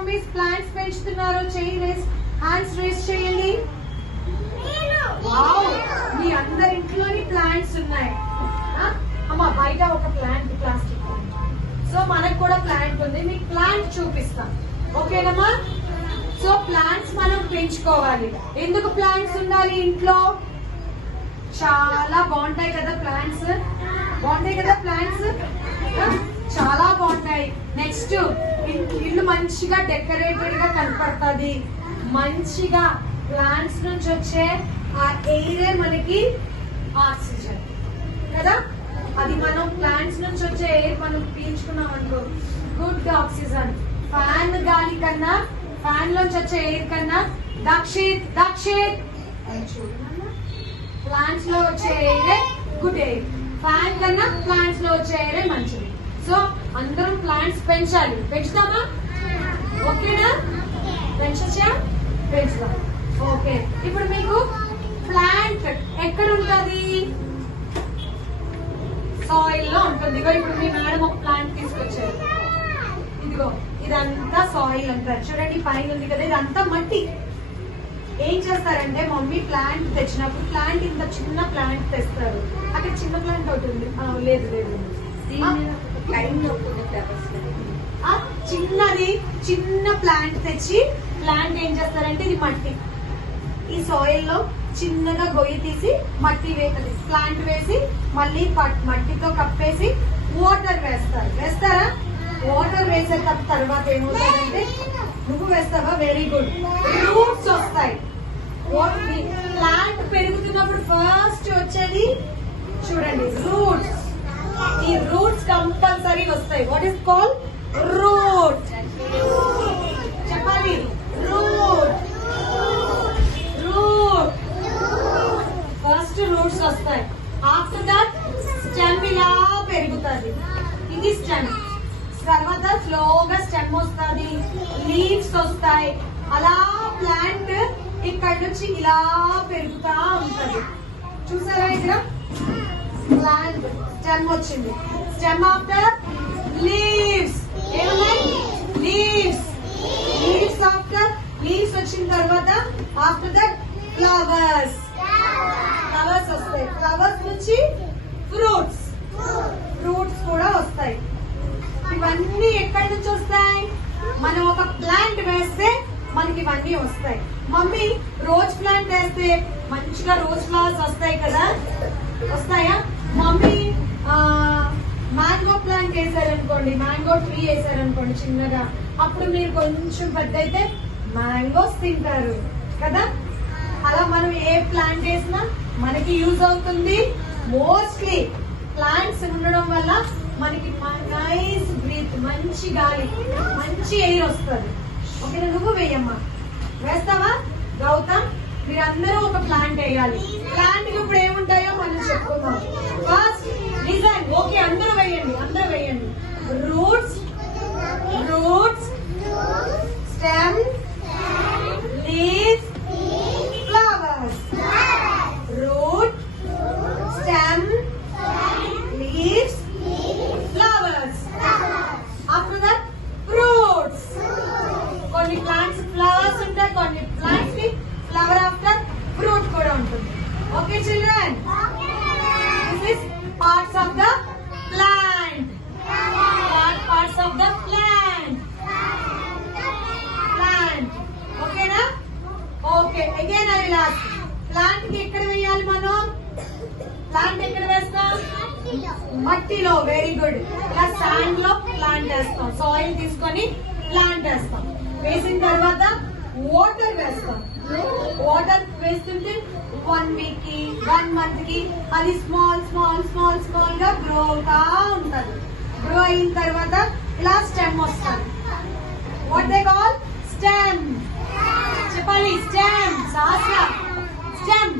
Mummies plants పెంచుతున్నారు? Hands raise చేయండి. Wow, మీ అందరి ఇంట్లోని ప్లాంట్స్ ఉన్నాయి. అమ్మా బయట ఒక ప్లాంట్, ప్లాస్టిక్ ప్లాంట్. సో మనకు కూడా ప్లాంట్ ఉంది, మీకు ప్లాంట్ చూపిస్తాం. ఓకేనమ్మా? సో ప్లాంట్స్ మనం పెంచుకోవాలి. ఎందుకు ప్లాంట్స్ ఉండాలి ఇంట్లో? చాలా బాగుంటాయి కదా ప్లాంట్స్, బాగుంటాయి కదా ప్లాంట్స్, చాలా బాగుంటాయి. నెక్స్ట్ ఇల్లు మంచిగా డెకరేటెడ్ గా కనపడుతుంది. మంచిగా ప్లాంట్స్ నుంచి వచ్చే ఆ ఎయిరే మనకి ఆక్సిజన్ కదా. అది మనం ప్లాంట్స్ నుంచి వచ్చే ఎయిర్ మనం పీల్చుకున్నాం అనుకో, గుడ్ ఆక్సిజన్. ఫ్యాన్ గాలి కన్నా, ఫ్యాన్ లోంచి వచ్చే ఎయిర్ కన్నా దక్షిత్ ప్లాంట్స్ లో వచ్చే ఎయిరే గుడ్ ఎయిర్. ఫ్యాన్ కన్నా ప్లాంట్స్ లో వచ్చే ఎయిరే మంచిది. సో అందరం ప్లాంట్స్ పెంచాలి. పెంచుతామా? ఓకేనా? పెంచచ్చా? పెంచుదాం. ఓకే, ఇప్పుడు మీకు ప్లాంట్ ఎక్కడ ఉంటుంది? సాయిల్ లో ఉంటుంది. ఇగో ఇప్పుడు మీ మేడం ఒక ప్లాంట్ తీసుకొచ్చారు. ఇదిగో ఇదంతా సాయిల్ అంటారు. చూడండి పైన ఉంది కదా, ఇదంతా మట్టి. ఏం చేస్తారంటే మమ్మీ ప్లాంట్ తెచ్చినప్పుడు, ప్లాంట్ ఇంత చిన్న ప్లాంట్ తెస్తారు. అక్కడ చిన్న ప్లాంట్ ఒకటి ఉంది. లేదు లేదు, చిన్నది చిన్న ప్లాంట్ తెచ్చి, ప్లాంట్ ఏం చేస్తారంటే ఇది మట్టి, ఈ సాయిల్ లో చిన్నగా గొయ్యి తీసి మట్టి ప్లాంట్ వేసి మళ్ళీ మట్టితో కప్పేసి వాటర్ వేస్తారు. వేస్తారా? వాటర్ వేసే తర్వాత ఏమవుతుందంటే, నువ్వు వేస్తావా? Very good. రూట్స్ వస్తాయి. ప్లాంట్ పెరుగుతున్నప్పుడు ఫస్ట్ వచ్చేది చూడండి రూట్స్. ఈ రూట్స్ కంపల్సరీ వస్తాయి. What is call? రూట్. చెప్పాలి, రూట్. రూట్ ఫస్ట్ రూట్స్ వస్తాయి. ఆఫ్టర్ దట్ స్టెమ్ ఇలా పెరుగుతుంది. ఇది స్టెమ్. తర్వాత స్లోగా స్టెమ్ వస్తుంది, లీవ్స్ వస్తాయి. అలా ప్లాంట్ ఇక్కడ నుంచి ఇలా పెరుగుతా ఉంటది. చూసారా? ఇక్కడ ప్లాంట్ స్టెమ్ వచ్చింది. Stem after leaves. ఏమన్నాయి? లీవ్స్. లీవ్స్ ఆఫ్టర్ లీవ్స్ వచ్చిన తర్వాత ఆఫ్టర్ దట్ ఫ్లవర్స్. ఫ్లవర్స్ వస్తాయి. ఫ్లవర్స్ నుంచి ఫ్రూట్స్. ఫ్రూట్స్ కూడా వస్తాయి. ఇవన్నీ ఎక్కడి నుంచి వస్తాయి? మనం ఒక ప్లాంట్ వేస్తే మనకి ఇవన్నీ వస్తాయి. మమ్మీ రోజ్ ప్లాంట్ వేస్తే మంచిగా రోజ్ ఫ్లవర్స్ వస్తాయి కదా, వస్తాయా? మమ్మీ మ్యాంగో ప్లాంట్ వేసారనుకోండి, మ్యాంగో ట్రీ వేసారనుకోండి చిన్నగా, అప్పుడు మీరు కొంచెం పెద్ద అయితే మ్యాంగోస్ తింటారు కదా. అలా మనం ఏ ప్లాంట్ వేసినా మనకి యూజ్ అవుతుంది. మోస్ట్లీ ప్లాంట్స్ ఉండడం వల్ల మనకి నైస్ బ్రీత్, మంచి గాలి, మంచి ఎయిర్ వస్తుంది. ఓకేనా? నువ్వు వేయమ్మా. వేస్తావా? గౌతమ్, మీరందరూ ఒక ప్లాంట్ వేయాలి. ప్లాంట్ ఇప్పుడు ఏముంటాయో మనం చెప్పుకుందాం. First design. ఓకే, అందరూ వేయండి, అందరూ వేయండి. Roots, roots, stem, leaves, flowers. Root, stem, leaves, flowers. After that fruits. కొన్ని ప్లాంట్స్ ఫ్లవర్స్ ఉంటాయి, కొన్ని ప్లాంట్స్ కి ఫ్లవర్ ఆఫ్టర్ ఫ్రూట్ కూడా ఉంటుంది. Okay children, this is parts of the plant. Parts of the plant. Plant. ఓకేనా? Okay, again I will ask, plant కి ఎక్కడ వేయాలి మనం? ప్లాంట్ ఎక్కడ వేస్తాం? మట్టిలో. Very good. ఇలా శాండ్ లో ప్లాంట్ వేస్తాం. సాయిల్ తీసుకొని ప్లాంట్ వేస్తాం. వేసిన తర్వాత వాటర్ వేస్తాం. వాటర్ వేస్తుంటే 1 వీక్ కి 1 మంత్ కి అది స్మాల్ స్మాల్ స్మాల్ స్మాల్ గా గ్రో అవుతా ఉంటది. గ్రో అయిన తర్వాత ఇలా స్టెమ్ వస్తుంది. What they call? స్టెమ్. చెప్పాలి, స్టెమ్. సాసా స్టెమ్.